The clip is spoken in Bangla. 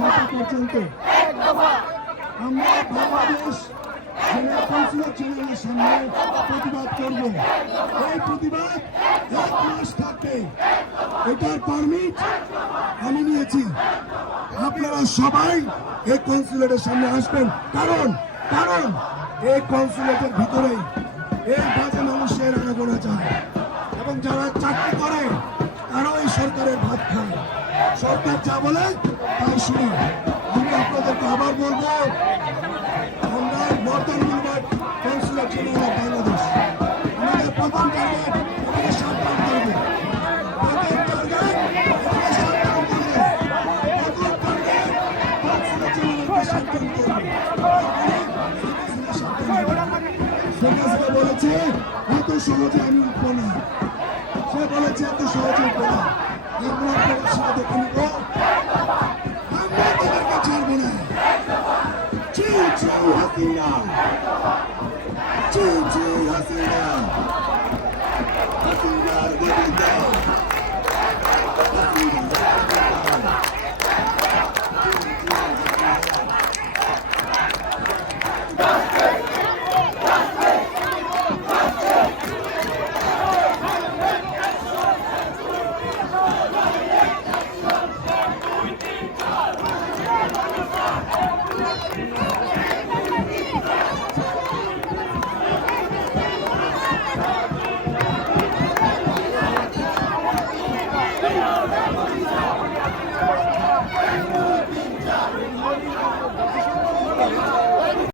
ঢাকা পর্যন্ত আমরা বাংলাদেশ সামনে প্রতিবাদ করব এই প্রতিবাদ এক মাস থাকবে এটার পারমিট আমি নিয়েছি আপনারা সবাই এই কনসুলেটের সামনে আসবেন কারণ কারণ এই কনসুলেটের ভিতরে এই বাজার সরকারের ভাত খায় সরকার যা বলে তাই শুনি আমি আপনাদেরকে আবার বলব আমরা northern Gulberg consulate general of Bangladesh. আমাদের প্রধান টার্গেট বলেছে সহজে আমি উঠবো না। সে বলেছে, এত সহজে উঠবো না। আমরা প্রবাসীরা দেখে নিব আমরা তাদেরকে ছাড়বো না। চিউ চিউ হাসিনা। চিউ চিউ হাসিনা। Thank you.